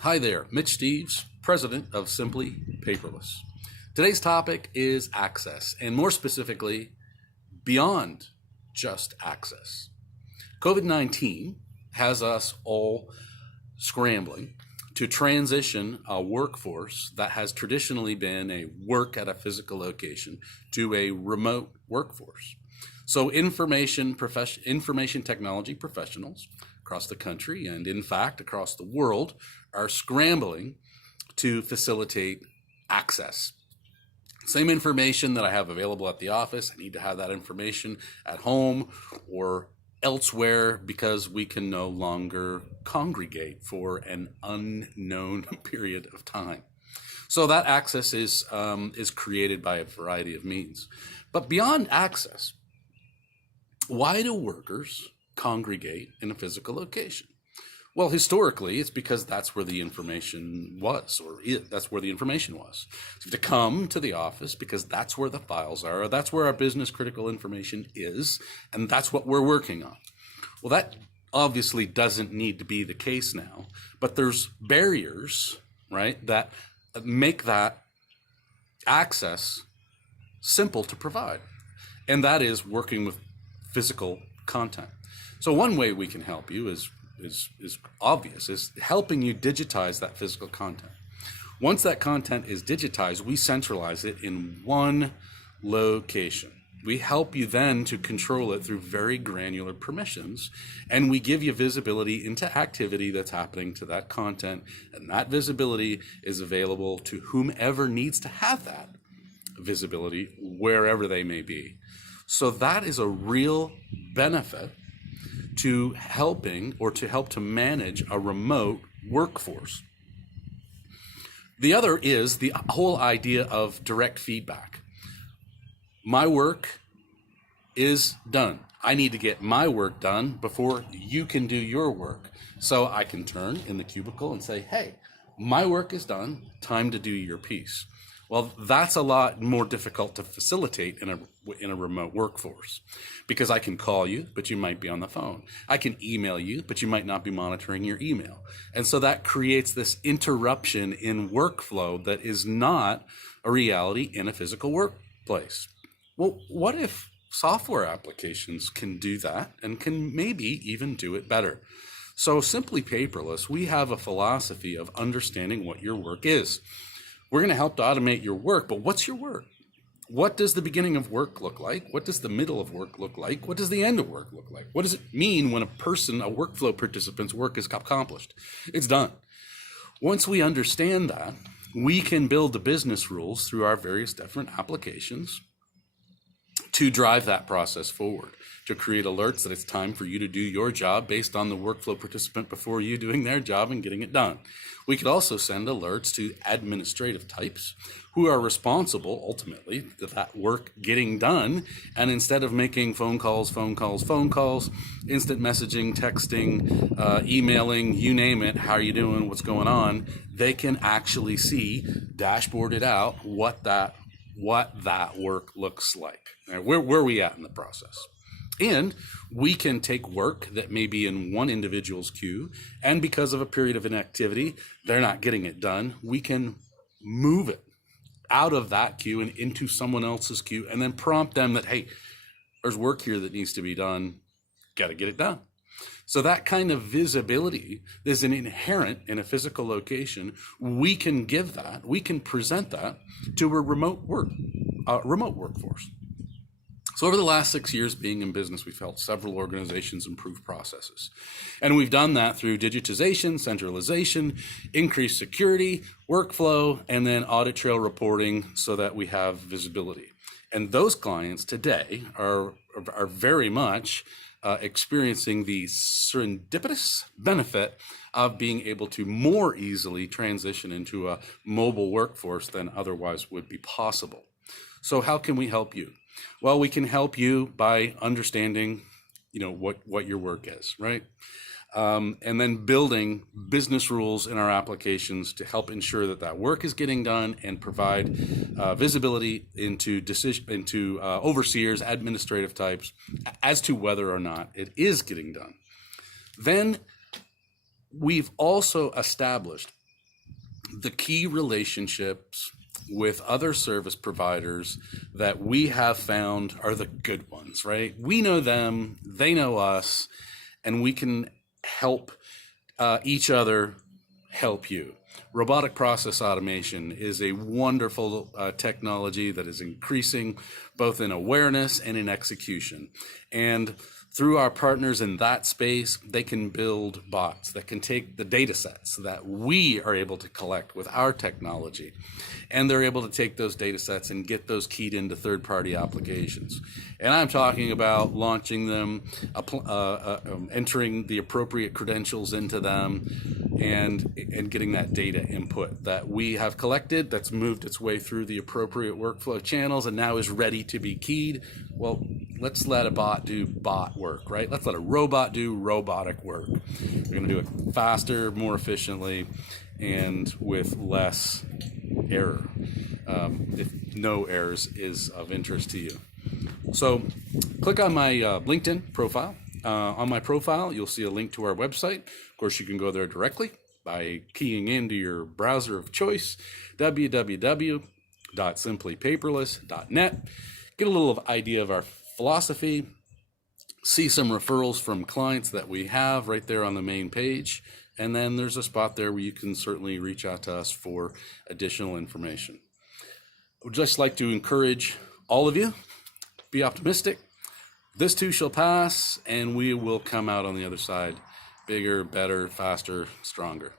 Hi there, Mitch Steeves, president of Simply Paperless. Today's topic is access, and more specifically, beyond just access. COVID-19 has us all scrambling to transition a workforce that has traditionally been a work at a physical location to a remote workforce. So information technology professionals across the country and in fact across the world are scrambling to facilitate access. Same information that I have available at the office, I need to have that information at home or elsewhere because we can no longer congregate for an unknown period of time. So that access is created by a variety of means. But beyond access, why do workers congregate in a physical location? Well, historically, it's because that's where the information was, that's where the information was. So you have to come to the office because that's where the files are, or that's where our business critical information is, and that's what we're working on. Well, that obviously doesn't need to be the case now, but there's barriers, right, that make that access simple to provide, and that is working with physical content. So one way we can help you is obvious, is helping you digitize that physical content. Once that content is digitized, we centralize it in one location. We help you then to control it through very granular permissions, and we give you visibility into activity that's happening to that content, and that visibility is available to whomever needs to have that visibility wherever they may be. So that is a real benefit to helping or to help to manage a remote workforce. The other is the whole idea of direct feedback. My work is done. I need to get my work done before you can do your work. So I can turn in the cubicle and say, hey, my work is done, time to do your piece. Well, that's a lot more difficult to facilitate in a remote workforce because I can call you, but you might be on the phone. I can email you, but you might not be monitoring your email. And so that creates this interruption in workflow that is not a reality in a physical workplace. Well, what if software applications can do that and can maybe even do it better? So Simply Paperless, we have a philosophy of understanding what your work is. We're going to help to automate your work, but what's your work? What does the beginning of work look like? What does the middle of work look like? What does the end of work look like? What does it mean when a workflow participant's work is accomplished? It's done. Once we understand that, we can build the business rules through our various different applications to drive that process forward, to create alerts that it's time for you to do your job based on the workflow participant before you doing their job and getting it done. We could also send alerts to administrative types who are responsible ultimately for that work getting done. And instead of making phone calls, instant messaging, texting, emailing, you name it, how are you doing, what's going on, they can actually see, dashboarded out, what that work looks like. Where are we at in the process? And we can take work that may be in one individual's queue, and because of a period of inactivity, they're not getting it done. We can move it out of that queue and into someone else's queue, and then prompt them that, hey, there's work here that needs to be done. Got to get it done. So that kind of visibility is an inherent in a physical location. We can give that, we can present that to a remote workforce. So over the last 6 years being in business, we've helped several organizations improve processes. And we've done that through digitization, centralization, increased security, workflow, and then audit trail reporting so that we have visibility. And those clients today are very much experiencing the serendipitous benefit of being able to more easily transition into a mobile workforce than otherwise would be possible. So how can we help you? Well, we can help you by understanding, what your work is, right? And then building business rules in our applications to help ensure that work is getting done and provide visibility into overseers, administrative types, as to whether or not it is getting done. Then we've also established the key relationships with other service providers that we have found are the good ones, right? We know them, they know us, and we can help each other help you. Robotic process automation is a wonderful technology that is increasing both in awareness and in execution. And through our partners in that space, they can build bots that can take the data sets that we are able to collect with our technology. And they're able to take those data sets and get those keyed into third-party applications. And I'm talking about launching them, entering the appropriate credentials into them, and getting that data input that we have collected that's moved its way through the appropriate workflow channels and now is ready to be keyed. Well, let's let a bot do bot work, right? Let's let a robot do robotic work. We're going to do it faster, more efficiently, and with less error, if no errors is of interest to you. So click on my LinkedIn profile. On my profile, you'll see a link to our website. Of course, you can go there directly by keying into your browser of choice, www.simplypaperless.net. Get a little idea of our philosophy, see some referrals from clients that we have right there on the main page. And then there's a spot there where you can certainly reach out to us for additional information. I would just like to encourage all of you, be optimistic. This too shall pass, and we will come out on the other side bigger, better, faster, stronger.